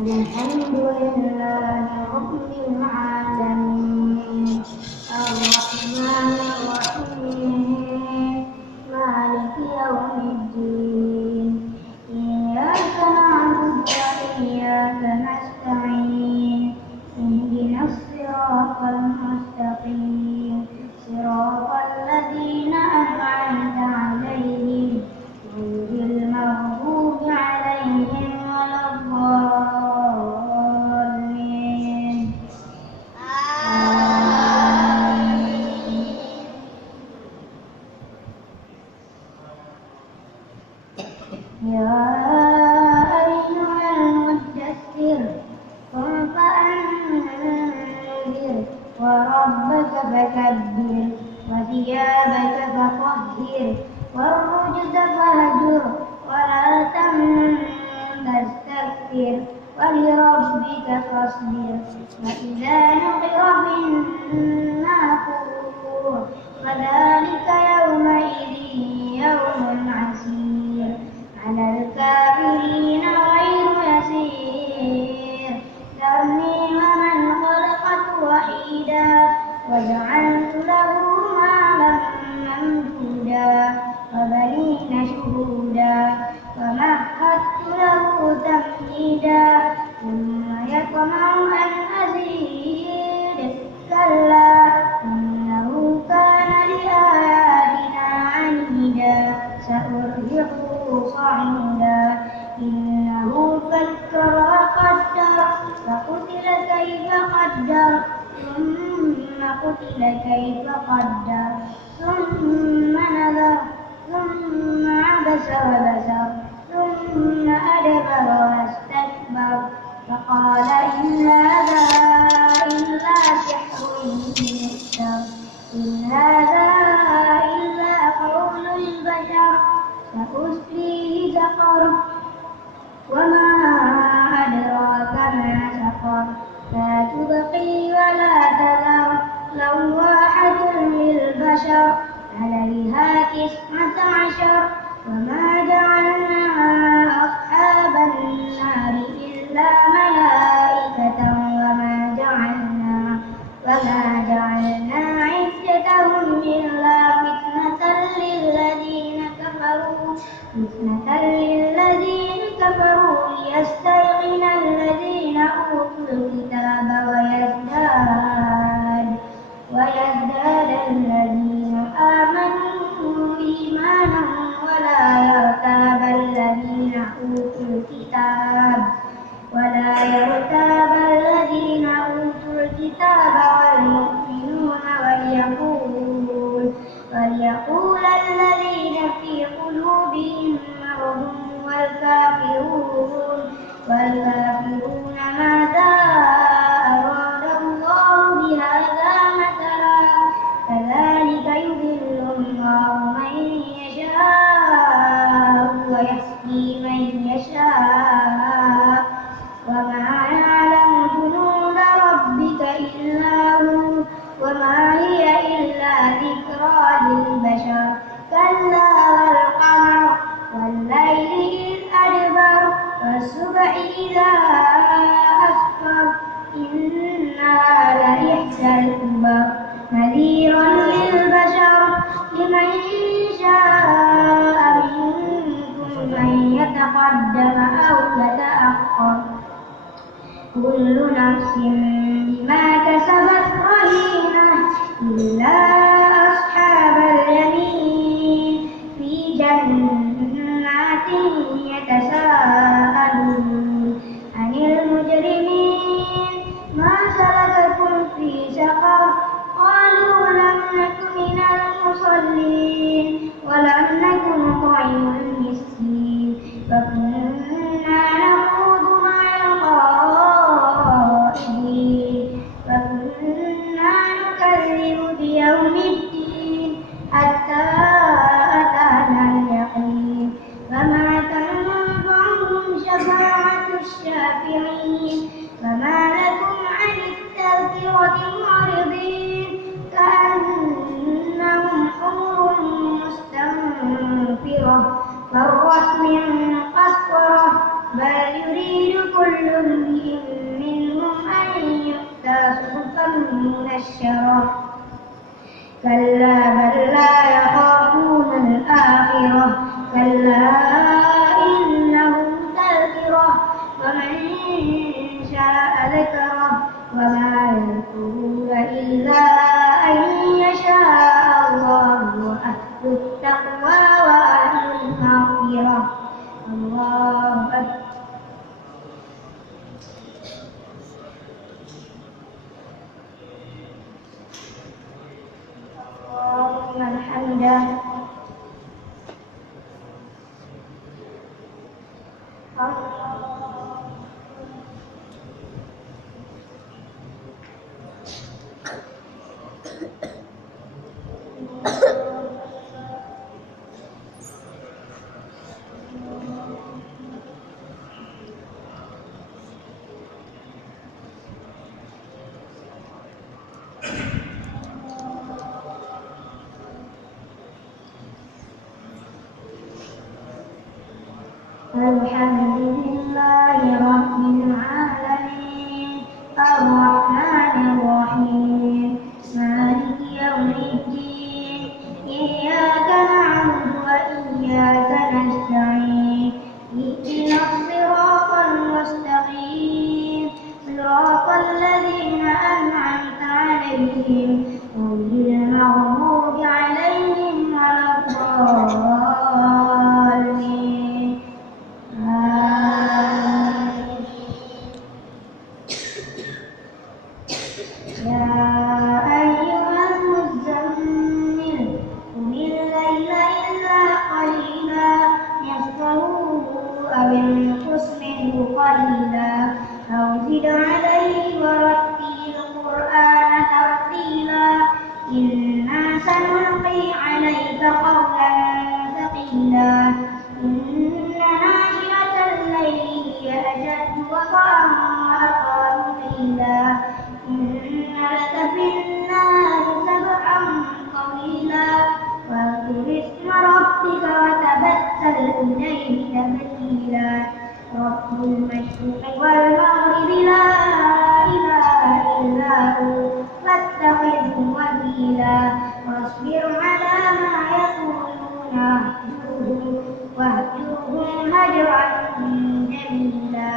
Alhamdulillahi Rabbil Alamin. Ar-Rahmanir Rahim. Maliki Yawmiddin. Iyyaka na'budu wa iyyaka nasta'in. Ihdinas siratal mustaqim. Siratal ladzina an'amta 'alaihim ghairil maghdubi 'alaihim waladdallin. Ya ayyuhal muddaththir qum fa'anzir wa rabbaka fakabbir wa thiyabaka fatahhir warrujza fahjur wa la tamnun tastakbir wa lirabbika fasbir wa idza nuqira fin naqur fadhalika yawma'idhin yawmun 'asir 'alal kafirina ghairu yasir. Dharni wa man khalaqtu wahida wa ja'altu lahu malan mamduda wa banina shuhuda wa mahadtu lahu tamhida thumma yatma'u an azid kalla innahu kana li ayatina 'anida sa'urhiquhu sa'ida innahu fakkara wa qaddar faqutila kayfa qaddar thumma qutila kayfa qaddar thumma nadhar thumma 'abasa wa basar thumma adbara wastakbar faqala in hadha illa sihrun yu'thar in hadha illa qawlul bashar sa'uslihi saqar wa ma adraka ma saqar la tubqi wa la tadhar lawahatun lil bashar 'alayha tis'ata 'ashar wa ma ja'alna ashaban nari illa malaikatan wa ma ja'alna 'iddatahum illa fitnatan lil ladzina kafaru liyastayqina alladhina utul kitaba wa yazdada alladhina amanu imanan wa la yartaba alladhina utul kitaba wal mu'minuna وليقول الذين في قلوبهم مرض والكافرون ماذا أراد الله بهذا مثلا كذلك يضل الله من يشاء ويهدي من يشاء وما يعلم جنود ربك إلا هو وما هي إلا ذكرى للبشر كلا والقمر والليل إذ أدبر والصبح إذا أسفر إنها لإحدى الكبر نذيرا للبشر لمن شاء منكم أن يتقدم أو يتأخر كل نفس بما كسبت رهينة إلا أصحاب اليمين في جنات يتساءلون عن المجرمين ما سلككم في سقر قالوا لم نك من المصلين ولم نك نطعم المسكين وكنا نخوض مع الخائضين وكنا نكذب بيوم الدين حتى أتانا اليقين فما تنفعهم شفاعة الشافعين فما لكم عن التذكرة معرضين كأنهم حمر مستنفرة فرت من قسورة بل يريد كل امرئ التقوى وأهل المغفرة. الله أكبر. اللهم الحمد. الحمد لله رب العالمين الرحمن الرحيم مالك يوم الدين إياك نعبد وإياك نستعين اهدنا الصراط المستقيم صراط الذين أنعمت عليهم غير المغضوب عليهم ولا الضالين. يا أيها المزمل قم الليل إلا قليلا نصفه أو انقص منه قليلا أو زد عليه ورتل القرآن ترتيلا إنا سنلقي عليك قولا ثقيلا إن ناشئة الليل هي أشد وطئا وأقوم قيلا إن لك في النهار سبحا طويلا واذكر اسم ربك وتبتل إليه تبتيلا رب المشرق والمغرب لا إله إلا هو فاتخذه وكيلا واصبر على ما يقولون واهجرهم هجرا جميلا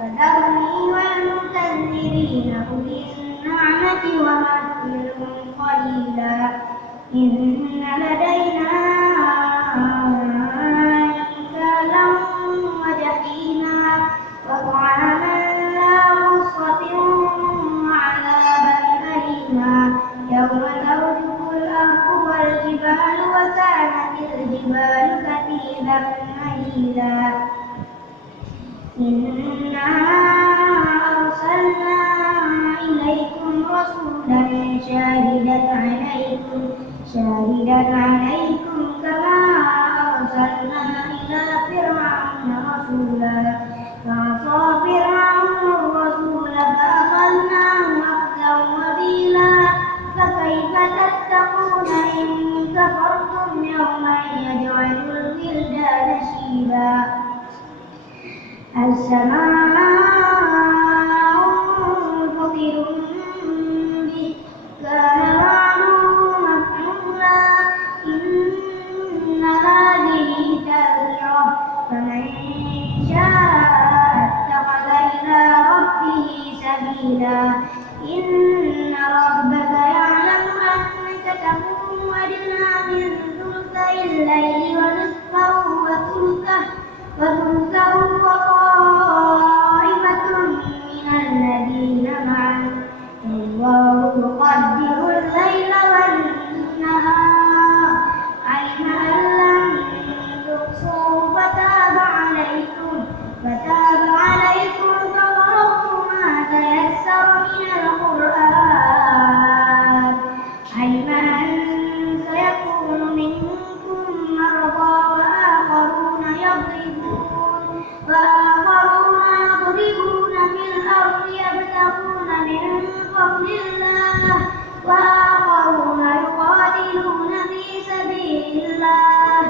وذرني والمكذبين أولي النعمة ومهلهم قليلا إن لدينا أنكالا وجحيما وطعاما ذا غصة وعذابا أليما يوم ترجف الأرض والجبال وكانت الجبال كثيبا مهيلا إنا أرسلنا إليكم رسولا شاهدا عليكم كما أرسلنا إلى فرعون رسولا فعصى فرعون الرسول فأخذناه أخذا وبيلا فكيف تتقون إن كفرتم يوما يجعل الولدان شيبا السماء منفطر به كان وعده مفعولا إن هذه تذكرة فمن شاء اتخذ إلى ربه سبيلا إن ربك يعلم أنك تقوم أدنى من ثلثي الليل ونصفه وثلثه وطائفة من الذين معه والله يقدر الليل والنهار علم أن لن تحصوا فتاب عليكم فقرأوا ما تيسر من القرآن علم أن سيكون منكم مرضى وآخرون يضربون في الأرض يبتغون من فضل الله وآخرون يقاتلون في سبيل الله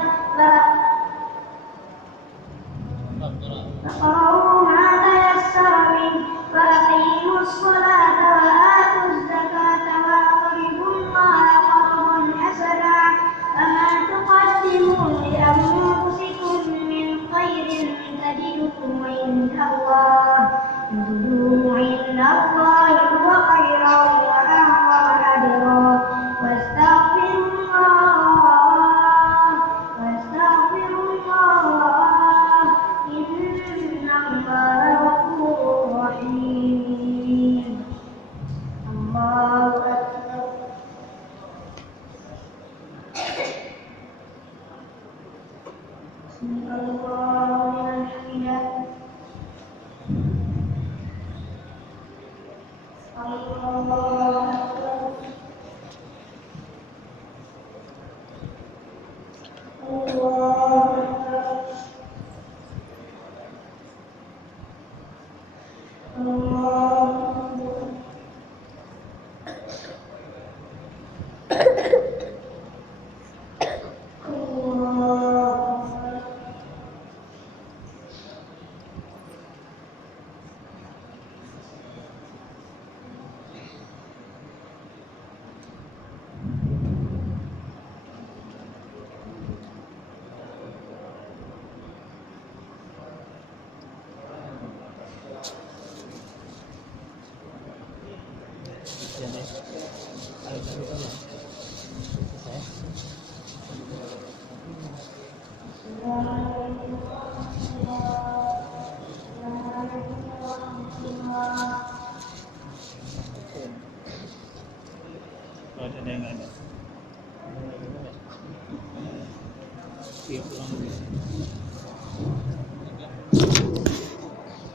فقرأوا ما تيسر منه وأقيموا الصلاة وآتوا الزكاة وأقرضوا الله قرضا حسنا وما تقدموا لأنفسكم من خير تجدوه عند الله هو خيرا وأعظم أجرا واستغفروا الله Ada yang ada. Iya, pulang dulu.